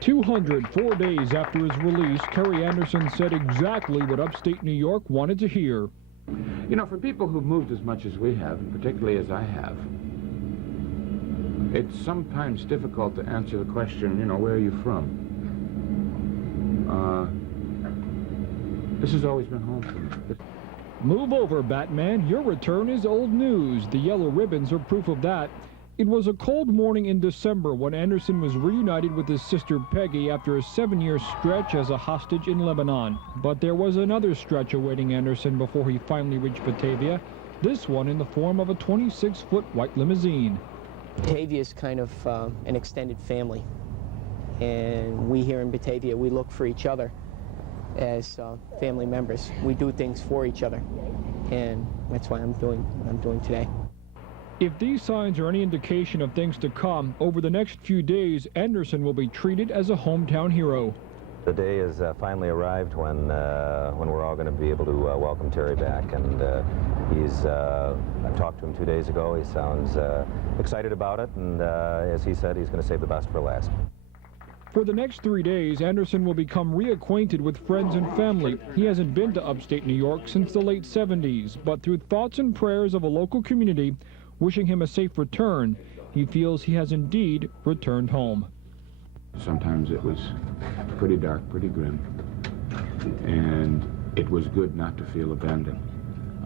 204 days after his release, Terry Anderson said exactly what upstate New York wanted to hear. You know, for people who've moved as much as we have, and particularly as I have, it's sometimes difficult to answer the question, you know, where are you from? This has always been home for me. Move over, Batman. Your return is old news. The yellow ribbons are proof of that. It was a cold morning in December when Anderson was reunited with his sister Peggy after a 7-year stretch as a hostage in Lebanon. But there was another stretch awaiting Anderson before he finally reached Batavia, this one in the form of a 26-foot white limousine. Batavia is kind of an extended family, and we here in Batavia, we look for each other as family members. We do things for each other, and that's why I'm doing what I'm doing today. If these signs are any indication of things to come, over the next few days, Anderson will be treated as a hometown hero. The day has finally arrived when we're all going to be able to welcome Terry back, and I talked to him 2 days ago. He sounds excited about it, and as he said, he's going to save the best for last. For the next 3 days, Anderson will become reacquainted with friends and family. He hasn't been to upstate New York since the late 70s, but through thoughts and prayers of a local community wishing him a safe return, he feels he has indeed returned home. Sometimes it was pretty dark, pretty grim, and it was good not to feel abandoned.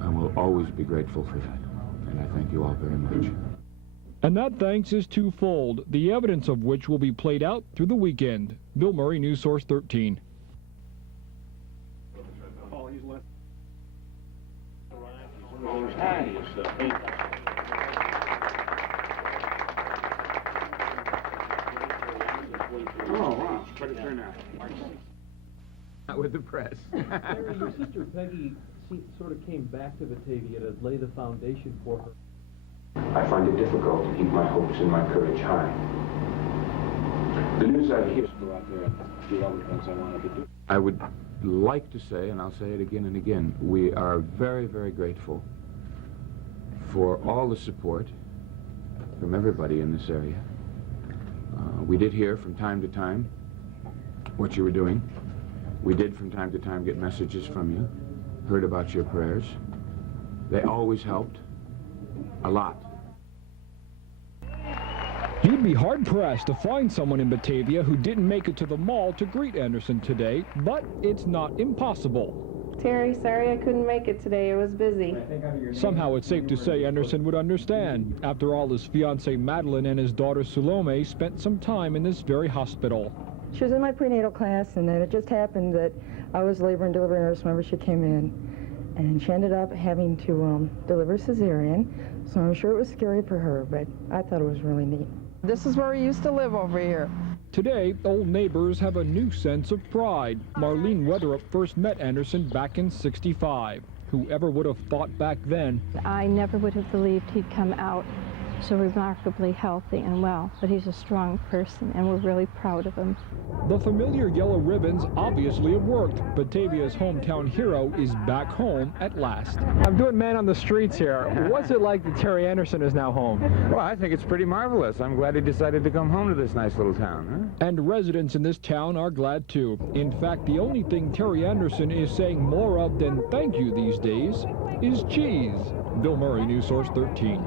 I will always be grateful for that, and I thank you all very much. And that thanks is twofold, the evidence of which will be played out through the weekend. Bill Murray, News Source 13. Oh, wow. What a turnout. Not with the press. Terry, your sister Peggy sort of came back to Batavia to lay the foundation for her. I find it difficult to keep my hopes and my courage high. The news I hear go out there and do all the things I wanted to do. I would like to say, and I'll say it again and again, we are very, very grateful for all the support from everybody in this area. We did hear from time to time what you were doing. We did from time to time get messages from you, heard about your prayers. They always helped. A lot. You'd be hard-pressed to find someone in Batavia who didn't make it to the mall to greet Anderson today, but it's not impossible. Terry, sorry I couldn't make it today. I was busy. Somehow it's safe to say Anderson would understand. After all, his fiancée Madeline and his daughter Salome spent some time in this very hospital. She was in my prenatal class, and then it just happened that I was labor and delivery nurse whenever she came in. And she ended up having to deliver cesarean, so I'm sure it was scary for her, but I thought it was really neat. This is where we used to live over here. Today, old neighbors have a new sense of pride. Marlene Weatherup first met Anderson back in '65. Whoever would have thought back then? I never would have believed he'd come out so remarkably healthy and well, but he's a strong person, and we're really proud of him. The familiar yellow ribbons obviously have worked. Batavia's hometown hero is back home at last. I'm doing Man on the Streets here. What's it like that Terry Anderson is now home? Well, I think it's pretty marvelous. I'm glad he decided to come home to this nice little town, huh? And residents in this town are glad too. In fact, the only thing Terry Anderson is saying more of than thank you these days is cheese. Bill Murray, News Source 13.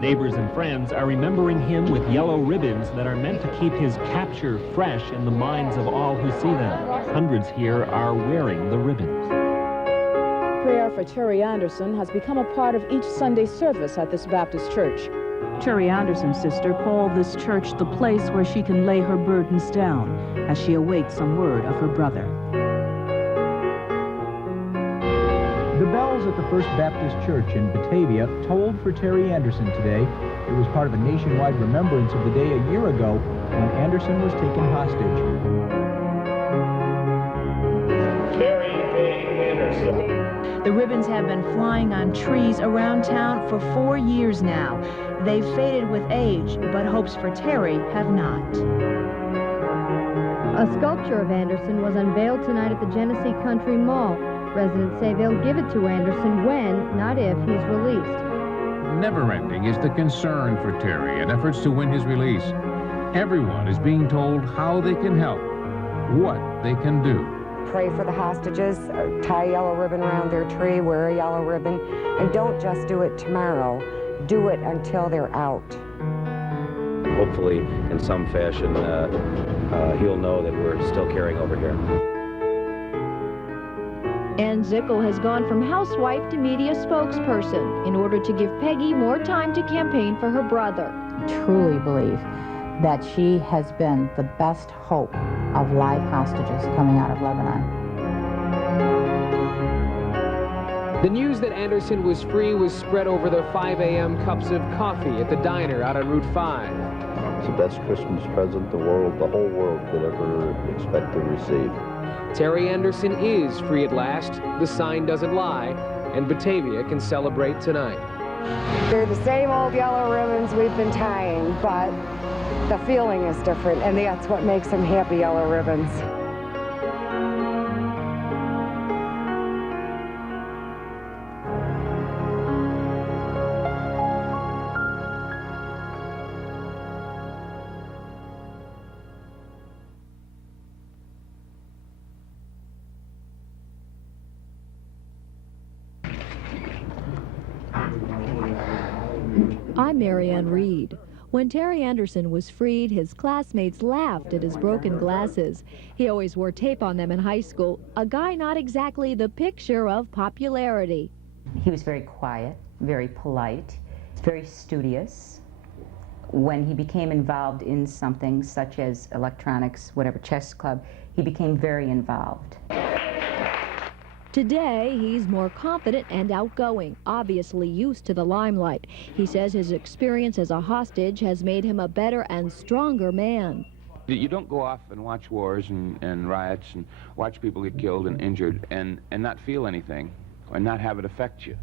Neighbors and friends are remembering him with yellow ribbons that are meant to keep his capture fresh in the minds of all who see them. Hundreds here are wearing the ribbons. Prayer for Terry Anderson has become a part of each Sunday service at this Baptist church. Terry Anderson's sister called this church the place where she can lay her burdens down as she awaits some word of her brother. The bells at the First Baptist Church in Batavia tolled for Terry Anderson today. It was part of a nationwide remembrance of the day a year ago when Anderson was taken hostage. Terry A. Anderson. The ribbons have been flying on trees around town for 4 years now. They've faded with age, but hopes for Terry have not. A sculpture of Anderson was unveiled tonight at the Genesee Country Mall. Residents say they'll give it to Anderson when, not if, he's released. Never-ending is the concern for Terry and efforts to win his release. Everyone is being told how they can help, what they can do. Pray for the hostages, tie a yellow ribbon around their tree, wear a yellow ribbon, and don't just do it tomorrow. Do it until they're out. Hopefully, in some fashion, he'll know that we're still caring over here. Ann Zickel has gone from housewife to media spokesperson in order to give Peggy more time to campaign for her brother. Truly believe that she has been the best hope of live hostages coming out of Lebanon. The news that Anderson was free was spread over the 5 a.m. cups of coffee at the diner out on Route 5. It's the best Christmas present the whole world could ever expect to receive. Terry Anderson is free at last. The sign doesn't lie, and Batavia can celebrate tonight. They're the same old yellow ribbons we've been tying, but the feeling is different, and that's what makes them happy yellow ribbons. I'm Marianne Reed. When Terry Anderson was freed, his classmates laughed at his broken glasses. He always wore tape on them in high school, a guy not exactly the picture of popularity. He was very quiet, very polite, very studious. When he became involved in something such as electronics, whatever, chess club, he became very involved. Today, he's more confident and outgoing, obviously used to the limelight. He says his experience as a hostage has made him a better and stronger man. You don't go off and watch wars and riots and watch people get killed and injured and not feel anything or not have it affect you.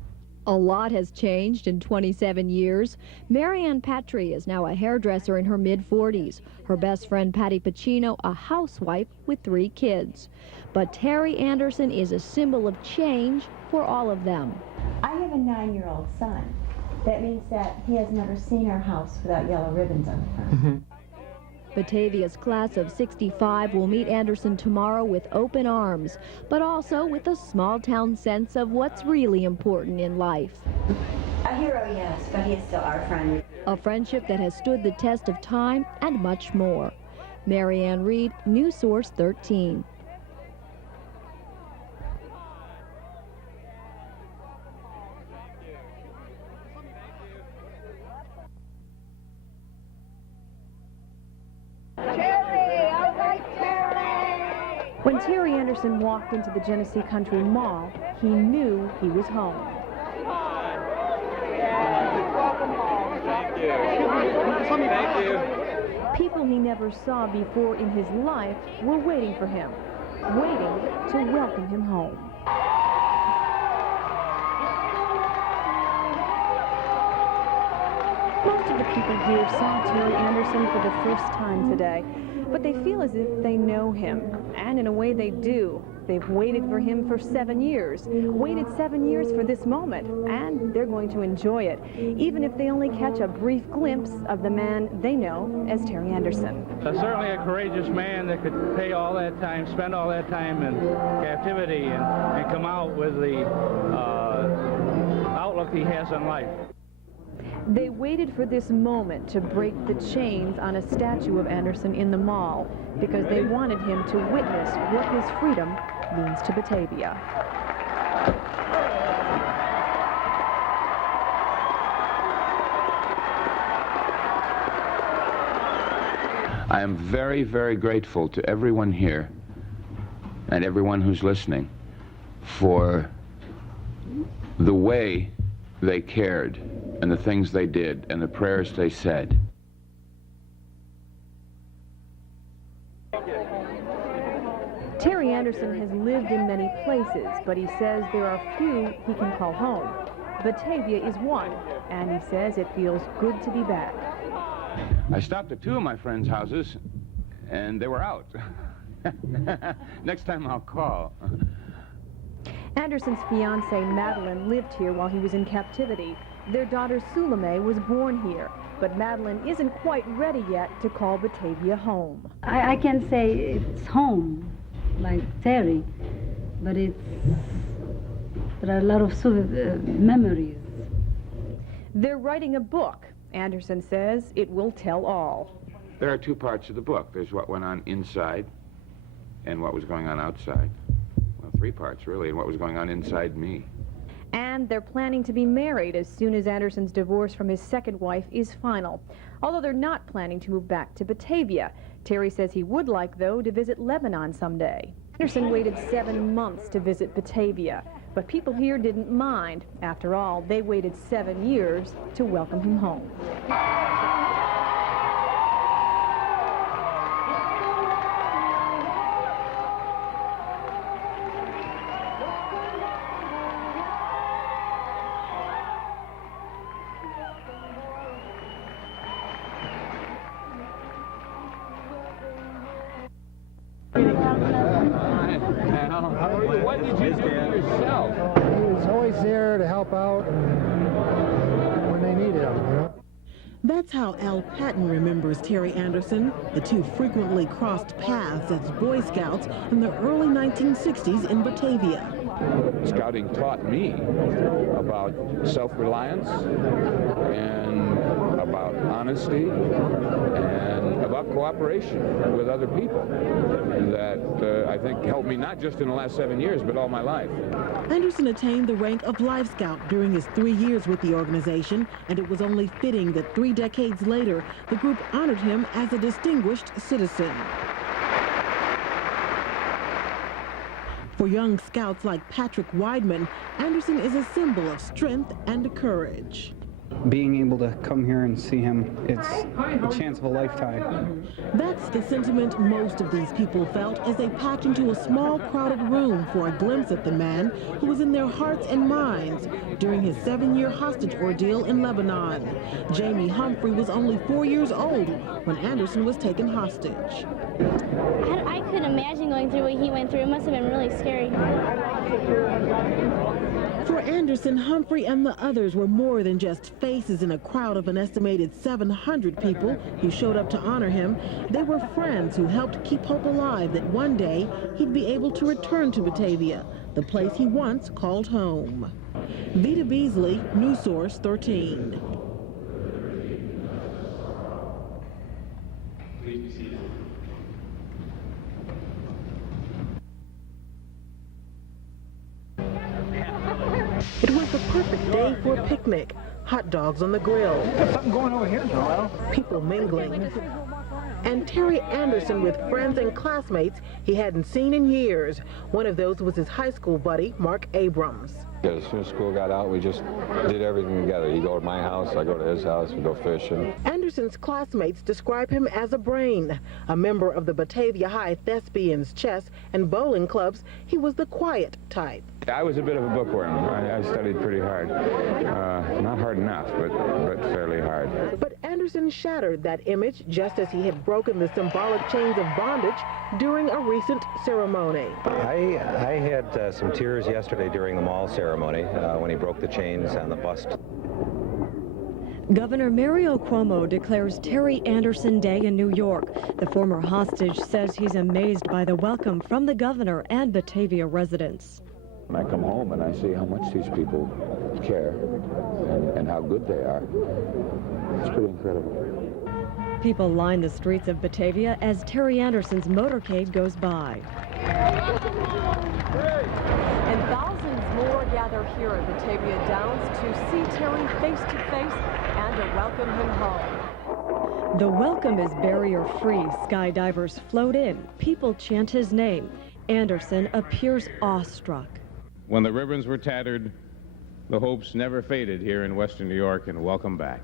A lot has changed in 27 years. Marianne Patry is now a hairdresser in her mid-40s. Her best friend, Patty Pacino, a housewife with 3 kids. But Terry Anderson is a symbol of change for all of them. I have a 9-year-old son. That means that he has never seen our house without yellow ribbons on the front. Batavia's class of 65 will meet Anderson tomorrow with open arms, but also with a small-town sense of what's really important in life. A hero, yes, but he is still our friend. A friendship that has stood the test of time and much more. Marianne Reed, News Source 13. When Terry Anderson walked into the Genesee Country Mall, he knew he was home. Thank you. Thank you. People he never saw before in his life were waiting for him, waiting to welcome him home. Most of the people here saw Terry Anderson for the first time today, but they feel as if they know him, and in a way they do. They've waited for him for 7 years, waited 7 years for this moment, and they're going to enjoy it, even if they only catch a brief glimpse of the man they know as Terry Anderson. Certainly a courageous man that could pay all that time, spend all that time in captivity and come out with the outlook he has on life. They waited for this moment to break the chains on a statue of Anderson in the mall because they wanted him to witness what his freedom means to Batavia. I am very, very grateful to everyone here and everyone who's listening for the way they cared and the things they did and the prayers they said. Terry Anderson has lived in many places, but he says there are few he can call home. Batavia is one, and he says it feels good to be back. I stopped at 2 of my friends' houses, and they were out. Next time I'll call. Anderson's fiancée, Madeline, lived here while he was in captivity. Their daughter, Suleme, was born here, but Madeline isn't quite ready yet to call Batavia home. I can say it's home, like Terry, but there are a lot of memories. They're writing a book. Anderson says it will tell all. There are two parts of the book. There's what went on inside and what was going on outside. Well, three parts, really, and what was going on inside me. And they're planning to be married as soon as Anderson's divorce from his second wife is final. Although they're not planning to move back to Batavia. Terry says he would like, though, to visit Lebanon someday. Anderson waited 7 months to visit Batavia, but people here didn't mind. After all, they waited 7 years to welcome him home. What did you do yourself? He was always there to help out when they needed him, you know? That's how Al Patton remembers Terry Anderson. The two frequently crossed paths as Boy Scouts in the early 1960s in Batavia. Scouting taught me about self-reliance and about honesty and about cooperation with other people that I think helped me not just in the last 7 years, but all my life. Anderson attained the rank of Life Scout during his 3 years with the organization, and it was only fitting that 3 decades later, the group honored him as a distinguished citizen. For young scouts like Patrick Weidman, Anderson is a symbol of strength and courage. Being able to come here and see him, it's a chance of a lifetime. That's the sentiment most of these people felt as they packed into a small, crowded room for a glimpse at the man who was in their hearts and minds during his 7-year hostage ordeal in Lebanon. Jamie Humphrey was only 4 years old when Anderson was taken hostage. I couldn't imagine going through what he went through. It must have been really scary. For Anderson, Humphrey and the others were more than just faces in a crowd of an estimated 700 people who showed up to honor him. They were friends who helped keep hope alive that one day he'd be able to return to Batavia, the place he once called home. Vita Beasley, News Source 13. Please be seated. It was the perfect day for a picnic. Hot dogs on the grill. Got something going over here, Joel. People mingling. And Terry Anderson with friends and classmates he hadn't seen in years. One of those was his high school buddy, Mark Abrams. As soon as school got out, we just did everything together. He'd go to my house, I go to his house, we go fishing. Anderson's classmates describe him as a brain. A member of the Batavia High Thespians, chess, and bowling clubs, he was the quiet type. I was a bit of a bookworm. I studied pretty hard. Not hard enough, but fairly hard. But Anderson shattered that image just as he had broken the symbolic chains of bondage during a recent ceremony. I had some tears yesterday during the mall ceremony when he broke the chains on the bust. Governor Mario Cuomo declares Terry Anderson Day in New York. The former hostage says he's amazed by the welcome from the governor and Batavia residents. When I come home and I see how much these people care and how good they are, it's pretty incredible. People line the streets of Batavia as Terry Anderson's motorcade goes by. And thousands more gather here at Batavia Downs to see Terry face to face and to welcome him home. The welcome is barrier-free. Skydivers float in. People chant his name. Anderson appears awestruck. When the ribbons were tattered, the hopes never faded here in Western New York, and welcome back.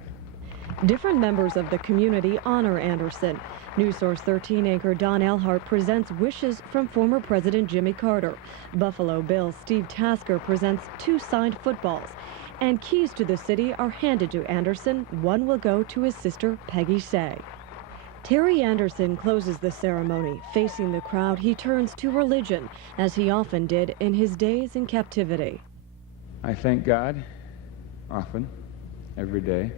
Different members of the community honor Anderson. News Source 13 anchor Don Elhart presents wishes from former President Jimmy Carter. Buffalo Bill's Steve Tasker presents 2 signed footballs. And keys to the city are handed to Anderson. One will go to his sister, Peggy Say. Terry Anderson closes the ceremony. Facing the crowd, he turns to religion, as he often did in his days in captivity. I thank God, often, every day,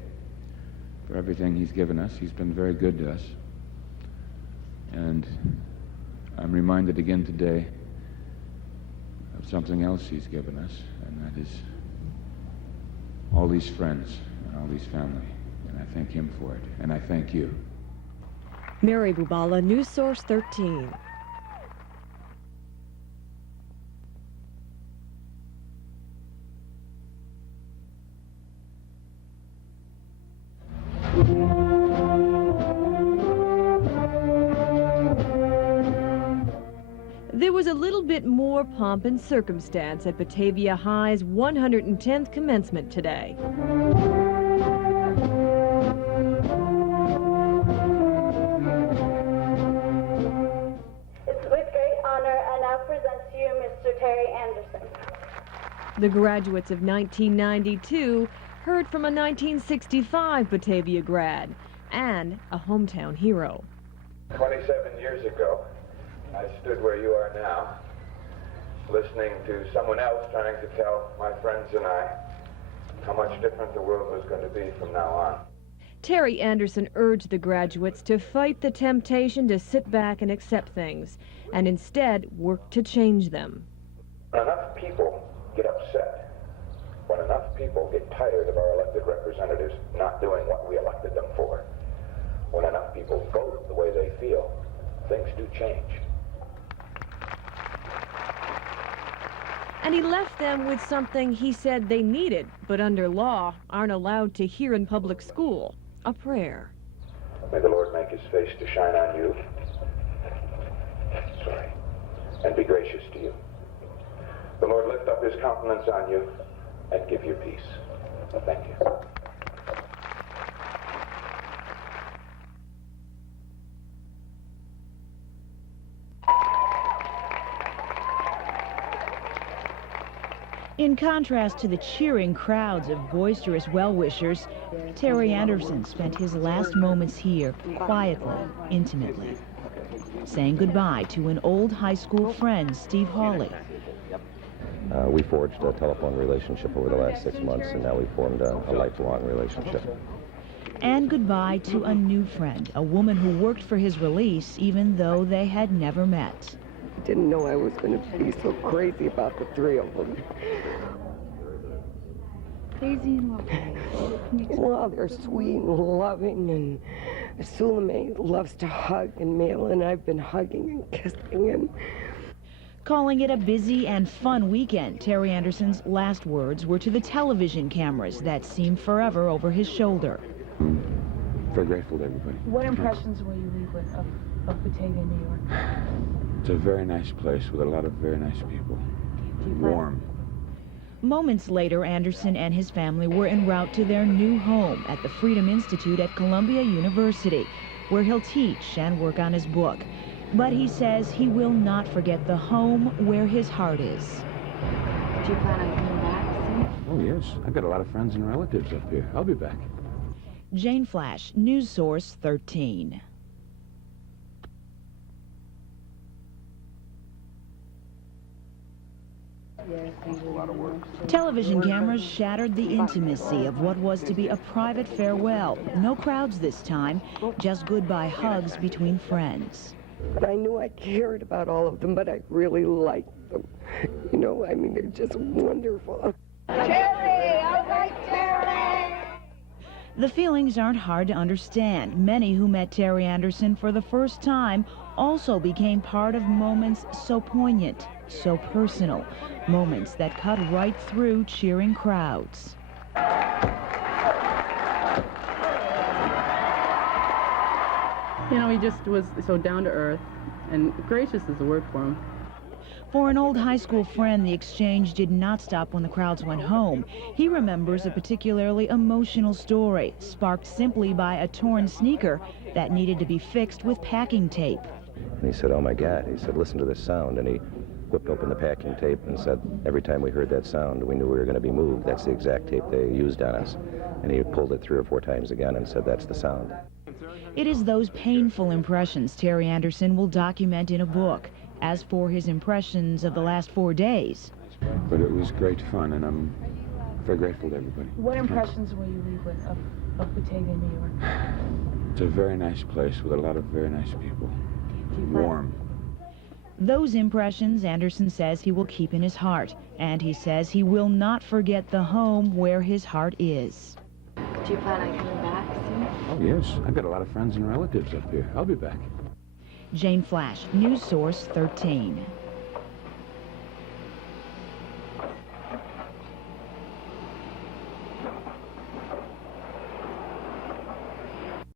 for everything he's given us. He's been very good to us. And I'm reminded again today of something else he's given us, and that is all these friends and all these family. And I thank him for it, and I thank you. Mary Bubala, News Source 13. There was a little bit more pomp and circumstance at Batavia High's 110th commencement today. It's with great honor I now present to you Mr. Terry Anderson. The graduates of 1992 heard from a 1965 Batavia grad and a hometown hero. 27 years ago, I stood where you are now, listening to someone else trying to tell my friends and I how much different the world was going to be from now on. Terry Anderson urged the graduates to fight the temptation to sit back and accept things, and instead work to change them. When enough people get upset, when enough people get tired of our elected representatives not doing what we elected them for, when enough people vote the way they feel, things do change. And he left them with something he said they needed, but under law aren't allowed to hear in public school: a prayer. May the Lord make his face to shine on you, and be gracious to you. The Lord lift up his countenance on you and give you peace. Thank you. In contrast to the cheering crowds of boisterous well-wishers, Terry Anderson spent his last moments here, quietly, intimately, saying goodbye to an old high school friend, Steve Hawley. We forged a telephone relationship over the last 6 months, and now we've formed a lifelong relationship. And goodbye to a new friend, a woman who worked for his release even though they had never met. Didn't know I was going to be so crazy about the three of them. Crazy in what way? Well, they're sweet and loving, and Suleiman loves to hug and mail, and I've been hugging and kissing him. Calling it a busy and fun weekend, Terry Anderson's last words were to the television cameras that seemed forever over his shoulder. Very grateful to everybody. What impressions will you leave with of Batavia, New York? It's a very nice place with a lot of very nice people. Warm. Moments later, Anderson and his family were en route to their new home at the Freedom Institute at Columbia University, where he'll teach and work on his book. But he says he will not forget the home where his heart is. Do you plan on coming back soon? Oh, yes. I've got a lot of friends and relatives up here. I'll be back. Jane Flash, News Source 13. Television cameras shattered the intimacy of what was to be a private farewell. No crowds this time, just goodbye hugs between friends. But I knew I cared about all of them, but I really liked them. You know, I mean, they're just wonderful. Terry! All right, Terry! The feelings aren't hard to understand. Many who met Terry Anderson for the first time also became part of moments so poignant, so personal, moments that cut right through cheering crowds. You know, he just was so down to earth, and gracious is the word for him. For an old high school friend, the exchange did not stop when the crowds went home. He remembers a particularly emotional story, sparked simply by a torn sneaker that needed to be fixed with packing tape. And he said, "Oh my God," he said, "listen to this sound." And he whipped open the packing tape and said, every time we heard that sound, we knew we were going to be moved. That's the exact tape they used on us. And he pulled it 3 or 4 times again and said, "That's the sound." It is those painful impressions Terry Anderson will document in a book. As for his impressions of the last 4 days. But it was great fun, and I'm very grateful to everybody. What impressions will you leave with of Batavia, New York? It's a very nice place with a lot of very nice people. Warm. Those impressions, Anderson says he will keep in his heart, and he says he will not forget the home where his heart is. Do you plan on coming back soon? Oh, yes. I've got a lot of friends and relatives up here. I'll be back. Jane Flash, News Source 13.